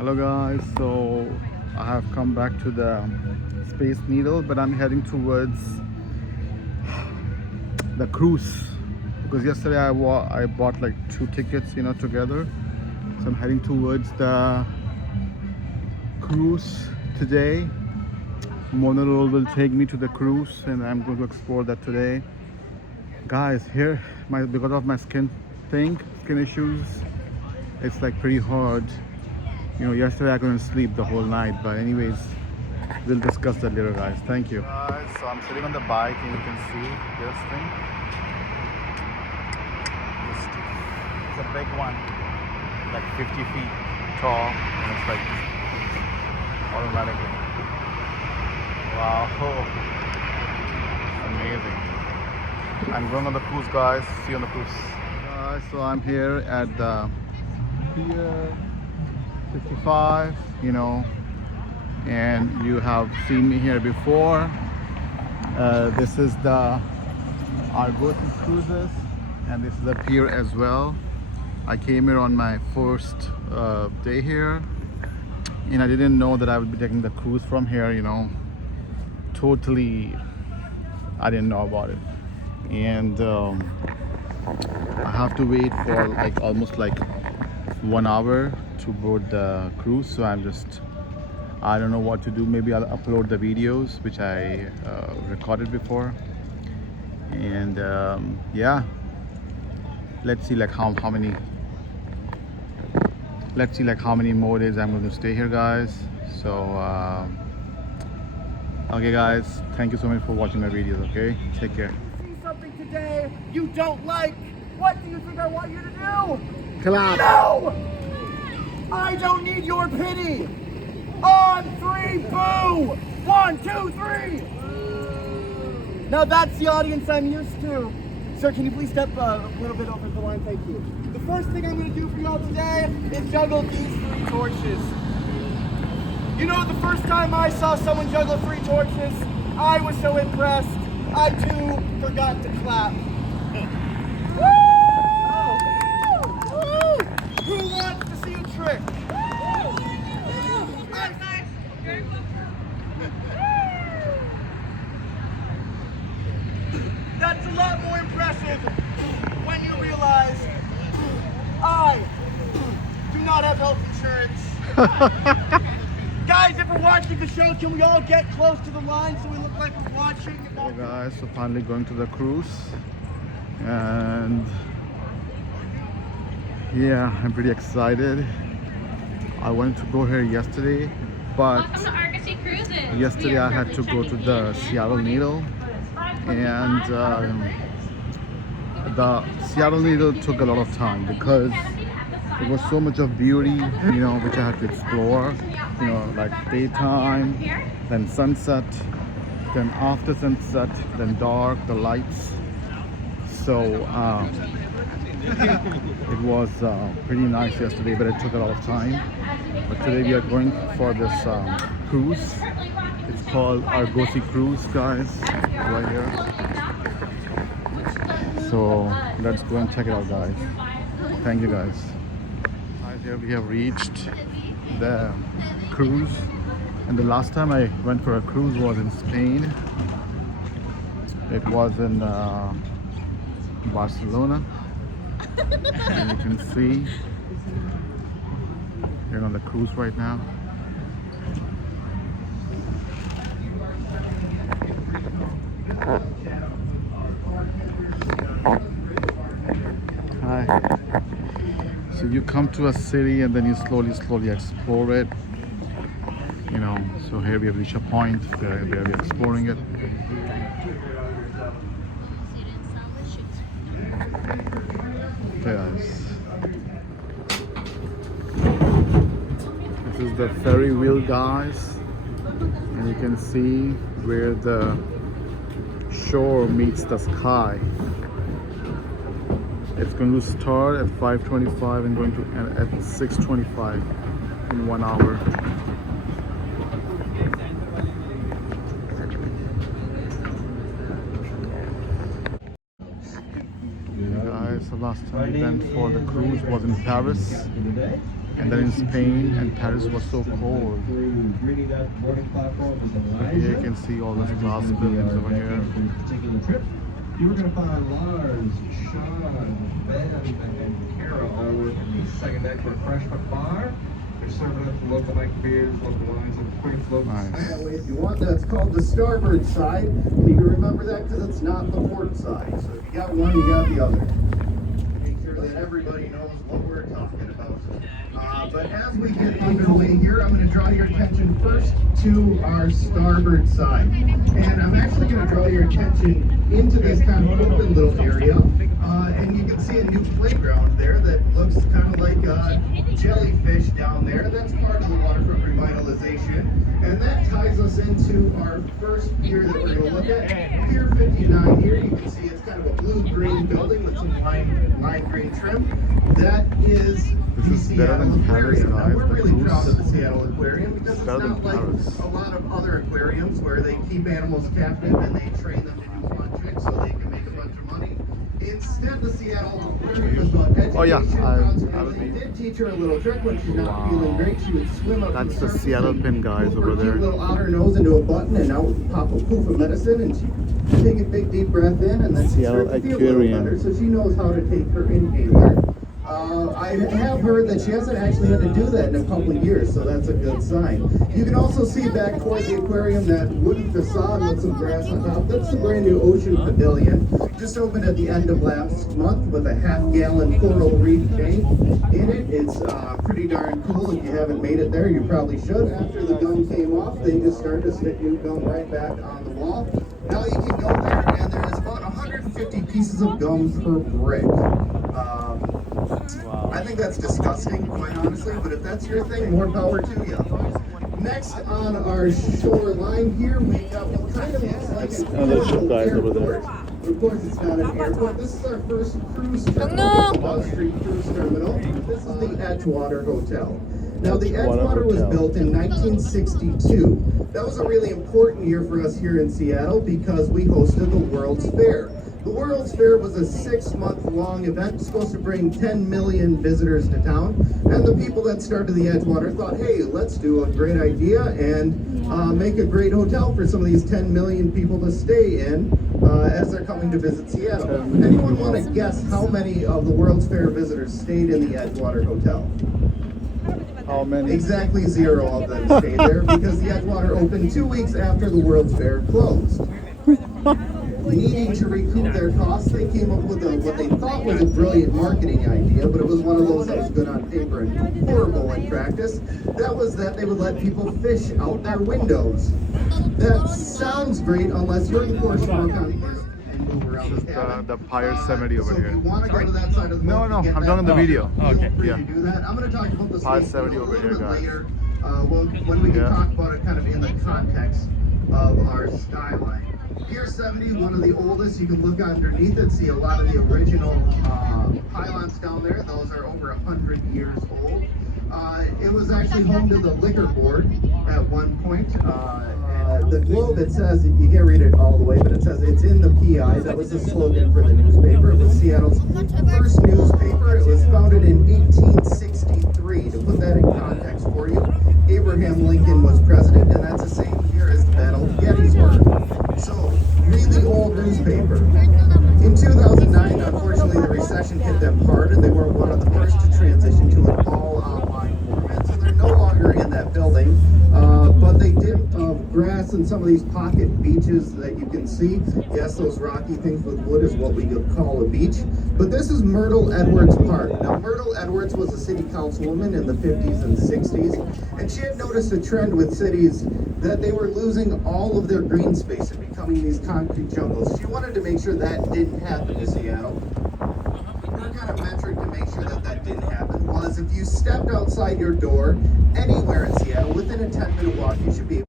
Hello guys, so I have come back to the Space Needle, but I'm heading towards the cruise because yesterday I bought like 2 tickets, together. So I'm heading towards the cruise today. Monorail will take me to the cruise, and I'm going to explore that today. Guys, here, because of my skin issues, it's like pretty hard. Yesterday I couldn't sleep the whole night, but anyways, we'll discuss that later, guys. Thank you. Guys, so I'm sitting on the bike, and you can see this thing. It's a big one, like 50 feet tall, and it's like automatically. Wow, amazing. I'm going on the cruise, guys. See you on the cruise. Guys, so I'm here at the pier 55, and you have seen me here before. This is the Argosy cruises, and this is the pier as well. I came here on my first day here, and I didn't know that I would be taking the cruise from here. Totally, I didn't know about it, and I have to wait for almost 1 hour to board the cruise. So I don't know what to do. Maybe I'll upload the videos which I recorded before, and yeah, let's see how many more days I'm going to stay here, guys. So okay guys, thank you so much for watching my videos. Okay, take care. See something today you don't like, what do you think I want you to do? Clap. No! I don't need your pity. On 3, boo! 1, 2, 3. Now that's the audience I'm used to. Sir, can you please step a little bit over the line? Thank you. The first thing I'm going to do for y'all today is juggle these 3 torches. The first time I saw someone juggle 3 torches, I was so impressed, I too forgot to clap. Who wants to see a trick? That's a lot more impressive when you realize I do not have health insurance. Guys, if we're watching the show, can we all get close to the line so we look like we're watching? Hey guys, so finally going to the cruise, and yeah, I'm pretty excited. I wanted to go here yesterday, but Welcome to Argosy Cruises. yesterday I had to go to the Seattle Needle, and the Seattle Needle took a lot of time because there was so much of beauty, which I had to explore, like daytime, then sunset, then after sunset, then dark, the lights. So it was pretty nice yesterday, but it took a lot of time. But today we are going for this cruise. It's called Argosy Cruise, guys, right here. So let's go and check it out, guys. Thank you, guys. Right here we have reached the cruise, and the last time I went for a cruise was in Spain. It was in Barcelona, and you can see we're on the cruise right now. Hi. So you come to a city and then you slowly explore it. So here we have reached a point where we're exploring it. Okay, guys. This is the ferry wheel, guys, and you can see where the shore meets the sky. It's going to start at 5:25 and going to end at 6:25 in 1 hour. Guys, the last time we went for the cruise was in Paris, And then in Spain and Paris was so cold. But here you can see all those glass buildings over here. You were going to find Lars, Sean, Ben, and Kara all working the second deck for Freshman Bar. They're serving up the local light beers, local wines, and drinks, local Nice. That way if you want, that's called the starboard side. You need to remember that because it's not the port side. So if you got one, you got the other. Make sure that everybody knows what we're talking about. But as we get underway here, I'm going to draw your attention first to our starboard side. And I'm actually going to draw your attention into this kind of open little area. And you can see a new playground there that looks kind of like jellyfish down there. That's part of the waterfront revitalization. And that ties us into our first pier that we're going to look at. Pier 59 here, you can see it's kind of a blue-green building with some lime green trim. That is the Seattle Aquarium. Now, we're really proud of the Seattle Aquarium because it's not like a lot of other aquariums where they keep animals captive and they train them to do fun tricks so they can make a bunch of money. Instead, the Seattle Aquarium is about education. Oh yeah, They did teach her a little trick when she's not feeling great. She would swim up. That's the Seattle pin guys over there. Little outer nose into a button, and out would pop a poof of medicine, and she take a big deep breath in, and then she Seattle starts to feel a little Aquarium. better. So she knows how to take her inhaler. I have heard that she hasn't actually had to do that in a couple of years, so that's a good sign. You can also see back towards the aquarium that wooden facade with some grass on top. That's the brand new Ocean Pavilion. Just opened at the end of last month with a half-gallon coral reef tank in it. It's pretty darn cool. If you haven't made it there, you probably should. After the gum came off, they just started to stick new gum right back on the wall. Now you can go there, and there is about 150 pieces of gum per brick. I think that's disgusting, quite honestly, but if that's your thing, more power to you. Next on our shoreline here, we got what kind of looks like an another ship guys over there. Of course, it's not an airport. This is our first cruise terminal, Wall Street Cruise Terminal. This is the Edgewater Hotel. Now, the Edgewater was built in 1962. That was a really important year for us here in Seattle because we hosted the World's Fair. The World's Fair was a 6-month-long event supposed to bring 10 million visitors to town. And the people that started the Edgewater thought, hey, let's do a great idea and make a great hotel for some of these 10 million people to stay in as they're coming to visit Seattle. Anyone want to guess how many of the World's Fair visitors stayed in the Edgewater Hotel? How many? Exactly 0 of them stayed there because the Edgewater opened 2 weeks after the World's Fair closed. Needing to recoup their costs, they came up with what they thought was a brilliant marketing idea, but it was one of those that was good on paper and horrible in practice. That was that they would let people fish out their windows. That sounds great unless you're the poor schmuck on first and move around This the is cabin. the pirate cemetery over So if here. you want to go to that side of the No, boat no, to get I'm that talking the video. feel free Yeah. to do that. I'm going to talk about the Pirate space cemetery a over little here, bit guys. later when we can Yeah. talk about it kind of in the context of our skyline. Pier 70, one of the oldest. You can look underneath it, see a lot of the original pylons down there. Those are over 100 years old. It was actually home to the liquor board at one point. The Globe, it says, you can't read it all the way, but it says it's in the PI. That was the slogan for the newspaper. It was Seattle's first newspaper. It was founded in 1863. To put that in context for you, Abraham Lincoln was president, and that's the same year as the Battle of Gettysburg. So, really old newspaper. In 2009, unfortunately, the recession hit them hard, and they were one of the first to transition to an all-online format. So they're no longer in that building, but they did grass and some of these pocket beaches that you can see. Yes, those rocky things with wood is what we would call a beach. But this is Myrtle Edwards Park. Now, Myrtle Edwards was a city councilwoman in the 50s and 60s, and she had noticed a trend with cities that they were losing all of their green space and becoming these concrete jungles. She wanted to make sure that didn't happen to Seattle. Her kind of metric to make sure that that didn't happen was if you stepped outside your door anywhere in Seattle, within a 10-minute walk, you should be